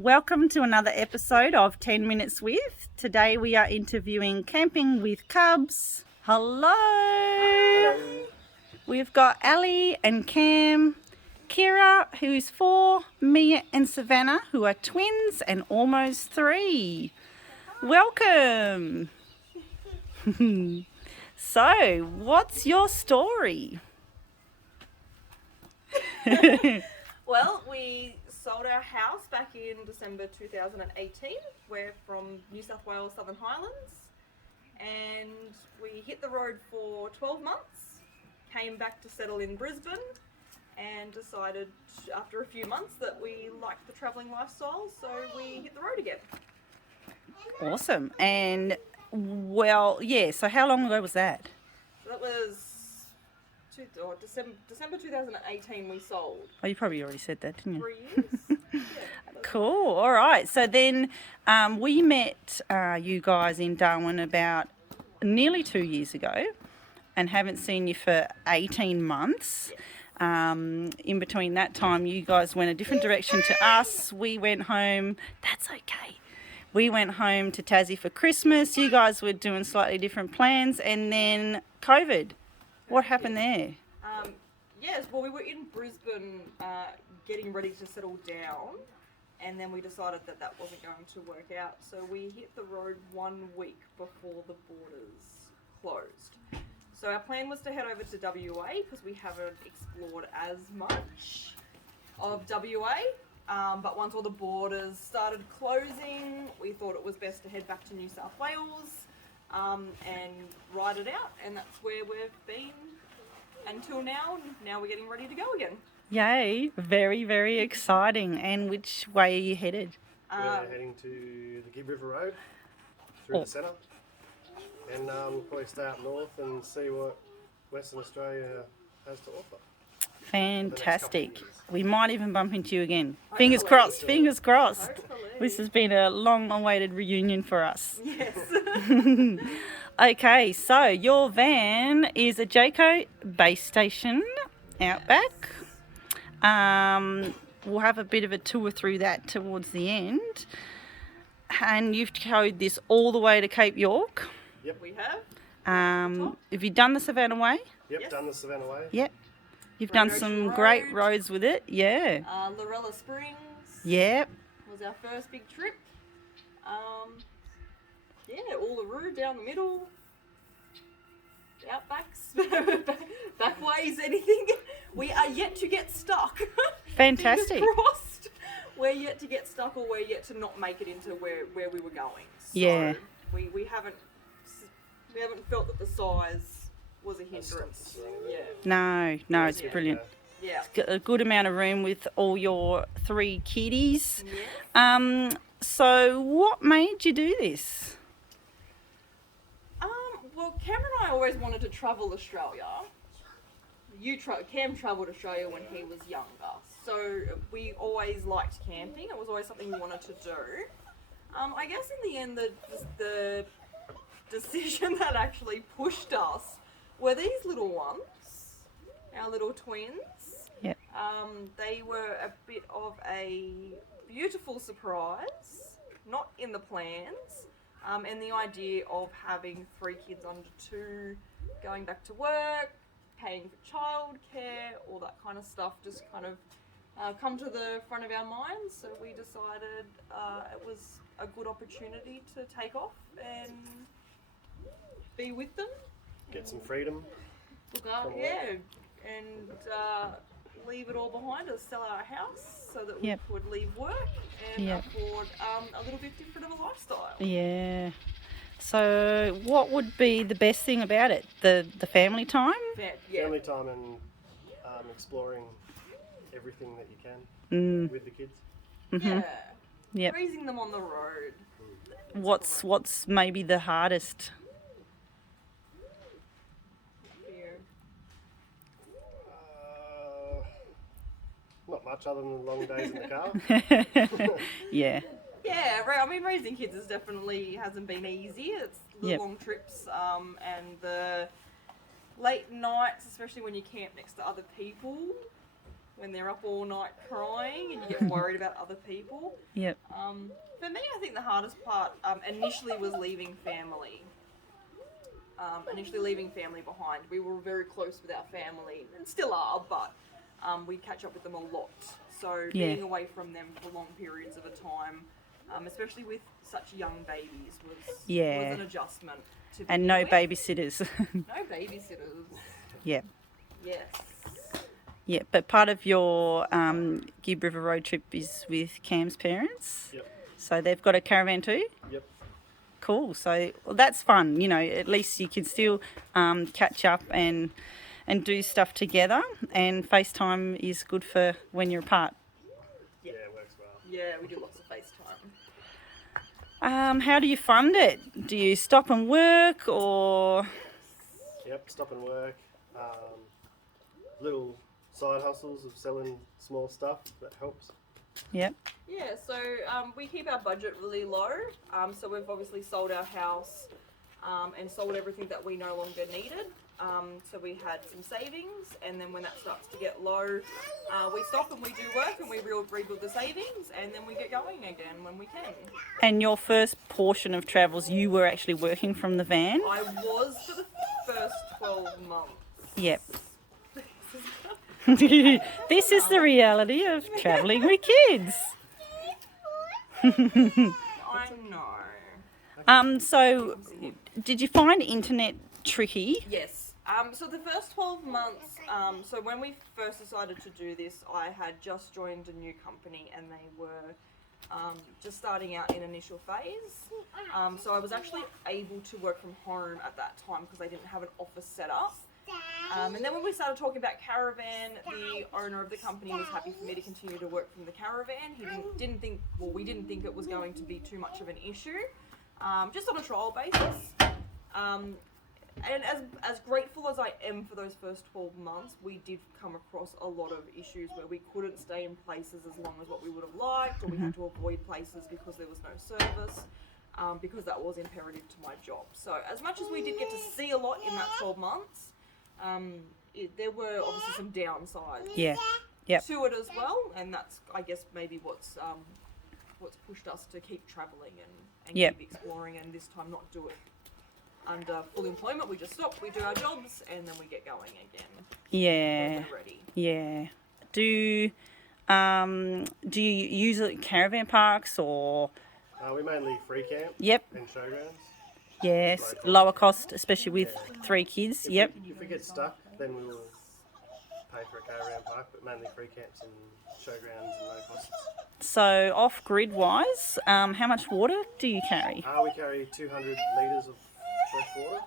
Welcome to another episode of 10 Minutes With. Today we are interviewing Camping with Cubs. Hello! Hello. We've got Ali and Cam, Keira, who's 4, Mia and Savannah, who are twins and almost 3. Welcome! So, what's your story? Well, we sold our house back in December 2018. We're from New South Wales, Southern Highlands, and we hit the road for 12 months, came back to settle in Brisbane, and decided after a few months that we liked the travelling lifestyle, so we hit the road again. Awesome. And, so how long ago was that? So that was December 2018 we sold. Oh, you probably already said that, didn't you? 3 years. Yeah. Cool. All right. So then we met you guys in Darwin about nearly 2 years ago and haven't seen you for 18 months. In between that time, you guys went a different direction to us. We went home. That's okay. We went home to Tassie for Christmas. You guys were doing slightly different plans, and then COVID. What happened there? Yes, well, we were in Brisbane getting ready to settle down, and then we decided that that wasn't going to work out. So we hit the road 1 week before the borders closed. So our plan was to head over to WA because we haven't explored as much of WA. But once all the borders started closing, we thought it was best to head back to New South Wales and ride it out. And that's where we've been until now. Now we're getting ready to go again. Yay. Very, very exciting. And which way are you headed? We're heading to the Gibb River Road through the centre, and probably stay up north and see what Western Australia has to offer. Fantastic. We might even bump into you again. Fingers crossed, fingers crossed. Hopefully. This has been a long-awaited reunion for us. Yes. Okay, so your van is a Jayco Basestation Outback. We'll have a bit of a tour through that towards the end. And you've towed this all the way to Cape York. Yep. We have. Have you done the Savannah Way? Yep, Yes. done the Savannah Way. Yep. You've Green done some Ocean great Road. roads with it. Yeah. Lorella Springs Yep. was our first big trip. Yeah, Uluru down the middle. Outbacks, back ways, anything. We are yet to get stuck. Fantastic. Fingers crossed. We're yet to get stuck, or we're yet to not make it into where we were going. So Yeah. we haven't felt that the size was a hindrance. Yeah. No, it's Yeah. brilliant. Yeah. A good amount of room with all your 3 kiddies. Yes. So what made you do this? Well, Cam and I always wanted to travel Australia. Cam travelled Australia when he was younger, so we always liked camping. It was always something we wanted to do. I guess in the end, the decision that actually pushed us were these little ones, our little twins. Yep. They were a bit of a beautiful surprise, not in the plans. And the idea of having 3 kids under 2, going back to work, paying for childcare, all that kind of stuff just kind of come to the front of our minds. So we decided it was a good opportunity to take off and be with them. Get some freedom. Look out, and leave it all behind us, sell our house so that we Yep. could leave work and Yep. afford a little bit different of a lifestyle. Yeah. So what would be the best thing about it? The family time? Yeah. Family time and exploring everything that you can with the kids. Yeah. Yep. Raising them on the road. What's maybe the hardest? Fear. Not much other than long days in the car. Yeah. Yeah, I mean, raising kids is definitely hasn't been easy. It's the Yep. long trips and the late nights, especially when you camp next to other people. when they're up all night crying and you get worried about other people. Yep. For me, I think the hardest part initially was leaving family. Initially leaving family behind. We were very close with our family, and still are, but we catch up with them a lot. So being away from them for long periods of a time, especially with such young babies, was an adjustment. And no babysitters. No babysitters. Yeah. Yes. Yeah, but part of your Gibb River road trip is with Cam's parents. Yep. So they've got a caravan too? Yep. Cool. So that's fun, you know, at least you can still catch up and do stuff together, and FaceTime is good for when you're apart. Yeah, it works well. Yeah, we do lots of FaceTime. How do you fund it? Do you stop and work or? Yep, stop and work. Little side hustles of selling small stuff, that helps. Yep. Yeah, so we keep our budget really low. So we've obviously sold our house and sold everything that we no longer needed. So we had some savings, and then when that starts to get low, we stop and we do work and we rebuild the savings, and then we get going again when we can. And your first portion of travels, you were actually working from the van? I was for the first 12 months. Yep. This is the reality of travelling with kids. I know. So, did you find internet tricky? Yes. So the first 12 months, so when we first decided to do this, I had just joined a new company and they were just starting out in initial phase. So I was actually able to work from home at that time because I didn't have an office set up. And then when we started talking about caravan, the owner of the company was happy for me to continue to work from the caravan. He we didn't think it was going to be too much of an issue, just on a trial basis. And as grateful as I am for those first 12 months, we did come across a lot of issues where we couldn't stay in places as long as what we would have liked, or we had to avoid places because there was no service, because that was imperative to my job. So as much as we did get to see a lot in that 12 months, there were obviously some downsides to it as well, and that's, I guess, maybe what's pushed us to keep travelling and keep exploring, and this time not do it under full employment. We just stop, we do our jobs, and then we get going again. Yeah. When we're ready. Yeah. Do you use it at caravan parks or? We mainly free camp. Yep. And showgrounds. Yes. Lower cost, especially with 3 kids. Yep. If we get stuck, then we will pay for a caravan park, but mainly free camps and showgrounds and low costs. So off grid wise, how much water do you carry? We carry 200 litres of fresh water,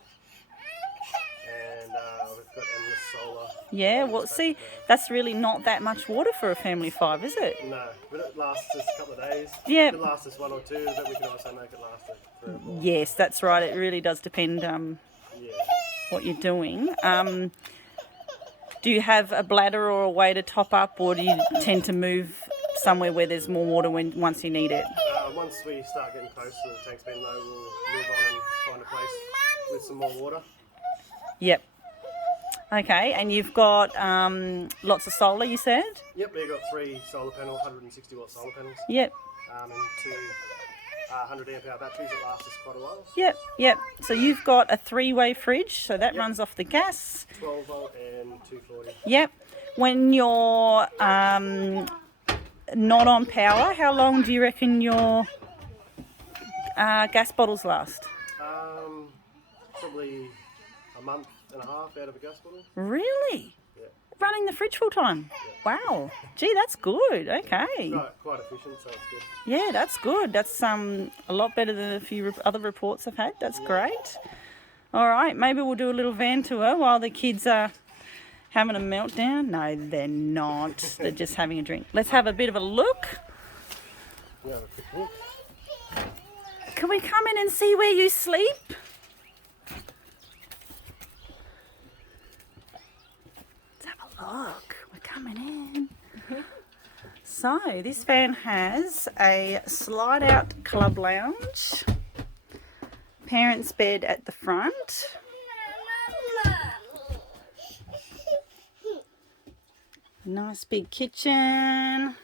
and we've got endless solar. Yeah, well, see, that's really not that much water for a family of 5, is it? No, but it lasts us a couple of days. Yeah. It can last us 1 or 2, but we can also make it last us 3 or 4. Yes, that's right. It really does depend what you're doing. Do you have a bladder or a way to top up, or do you tend to move somewhere where there's more water once you need it? Once we start getting close to the tank's being low, we'll move on and find a place with some more water. Yep. Okay, and you've got lots of solar, you said? Yep, we've got 3 solar panels, 160 watt solar panels. Yep. And 2 100 amp hour batteries that last us quite a while. Yep. So you've got a 3-way fridge, so that runs off the gas. 12 volt and 240. Yep. When you're not on power, how long do you reckon your gas bottles last? Probably a month and a half out of a gas bottle. Really? Yeah. Running the fridge full time? Yeah. Wow. Gee, that's good. Okay. It's quite efficient, so it's good. Yeah, that's good. That's a lot better than a few other reports I've had. That's great. All right, maybe we'll do a little van tour while the kids are having a meltdown. No, they're not. They're just having a drink. Let's have a bit of a look. We'll have a quick look. Can we come in and see where you sleep? Let's have a look. We're coming in. So, this van has a slide-out club lounge, parents' bed at the front, Nice big kitchen.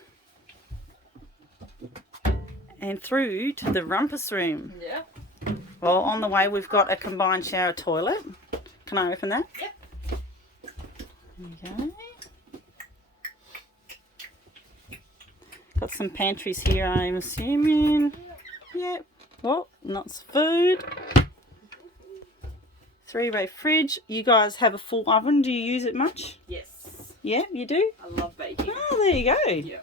And through to the rumpus room. Yeah. Well, on the way we've got a combined shower toilet. Can I open that? Yep. Okay. Got some pantries here, I'm assuming. Yep. Well, lots of food. 3-way fridge. You guys have a full oven. Do you use it much? Yes. Yeah, you do? I love baking. Oh, there you go. Yeah.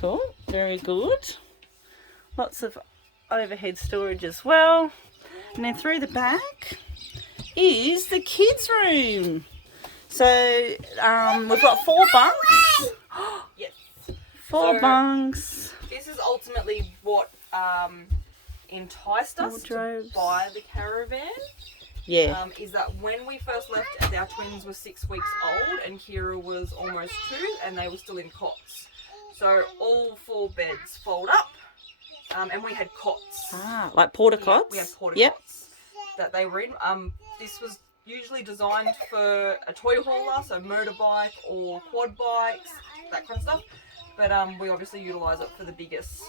Cool. Very good. Lots of overhead storage as well. And then through the back is the kids' room. So we've got 4 bunks. Yes. 4 So- bunks. This is ultimately what enticed us Wardrobes. to buy the caravan. Yeah. Is that when we first left, our twins were 6 weeks old and Keira was almost 2 and they were still in cots. So all 4 beds fold up and we had cots. Ah, like porta Yeah, cots? we had porta Yep. cots that they were in. This was usually designed for a toy hauler, so motorbike or quad bikes, that kind of stuff. But we obviously utilise it for the biggest,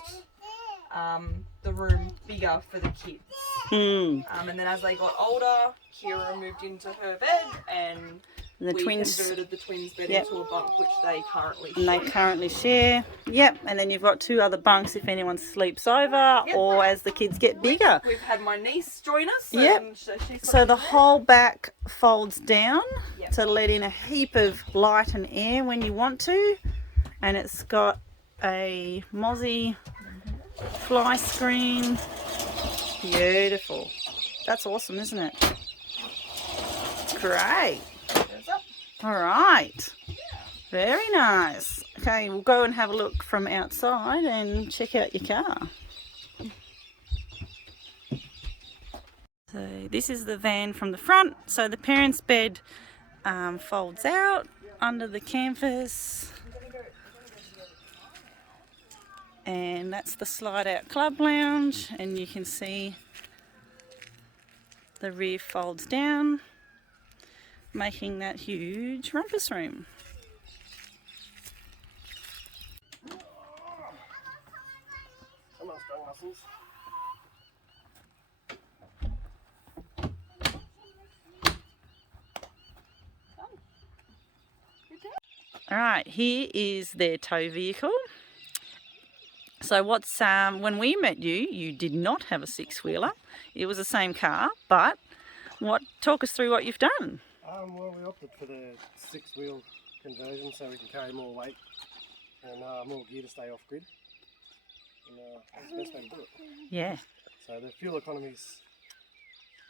the room bigger for the kids. Hmm. And then as they got older, Keira moved into her bed and The we twins. converted the twins' bed Yep. into a bunk, which they currently And they share. currently share. Yep. And then you've got 2 other bunks if anyone sleeps over Yep. or as the kids get bigger. We've had my niece join us. Yep. And she's So the sleeping there. whole back folds down Yep. to let in a heap of light and air when you want to. And it's got a mozzie fly screen. Beautiful. That's awesome, isn't it? Great. There's up. All right. Very nice. Okay, we'll go and have a look from outside and check out your car. So this is the van from the front. So the parents' bed folds out under the canvas. And that's the slide out club lounge, and you can see the rear folds down, making that huge rumpus room. Come on, strong muscles. All right, here is their tow vehicle. So what's when we met you, you did not have a 6-wheeler. It was the same car, but talk us through what you've done. Well, we opted for the 6-wheel conversion so we can carry more weight and more gear to stay off grid. And that's the best way to do it. Yeah. So the fuel economy's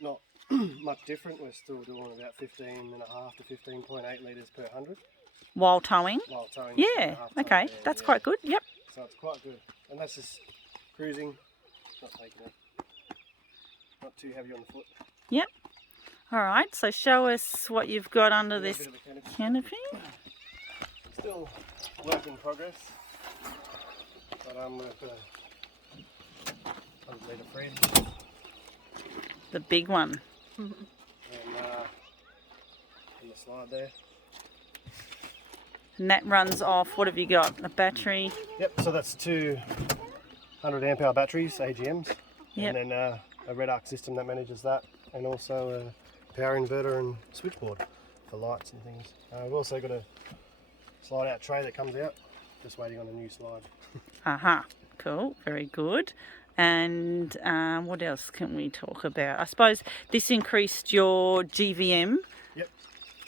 not much different. We're still doing about 15.5 to 15.8 litres per 100 While towing. while towing. Yeah. 2.5 Okay, tonne. that's Yeah. quite good. Yep. So it's quite good. And that's just cruising, not taking it. Not too heavy on the foot. Yep. All right. So show us what you've got under A little this bit of a canopy. canopy. Still work in progress. But we've got a 100 litre fridge The big one. and the slide there. And that runs off. What have you got? A battery. Yep, so that's 2 100 amp hour batteries, AGMs. Yep. And then a red arc system that manages that, and also a power inverter and switchboard for lights and things. We've also got a slide out tray that comes out, just waiting on a new slide. Aha. Cool. Very good. And what else can we talk about? I suppose this increased your GVM. Yep,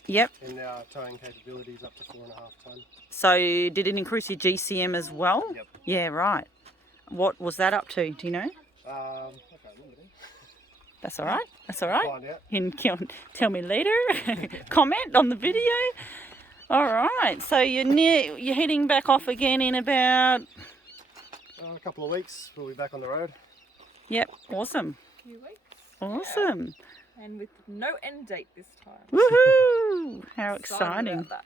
Yep. and our towing capabilities up to 4.5 tonne. So did it increase your GCM as well? Yep. Yeah, right. What was that up to? Do you know? I can't remember then. That's all right. That's all right. Find out. You can tell me later. Comment on the video. All right. So you're heading back off again in about. A couple of weeks, we'll be back on the road. Yep. Awesome. Few weeks. Awesome. And with no end date this time. Woohoo! How Excited exciting. about that.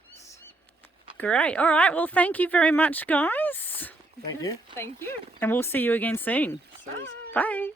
Great. All right. Well, thank you very much, guys. Thank you. Thank you. And we'll see you again soon. See you. Bye.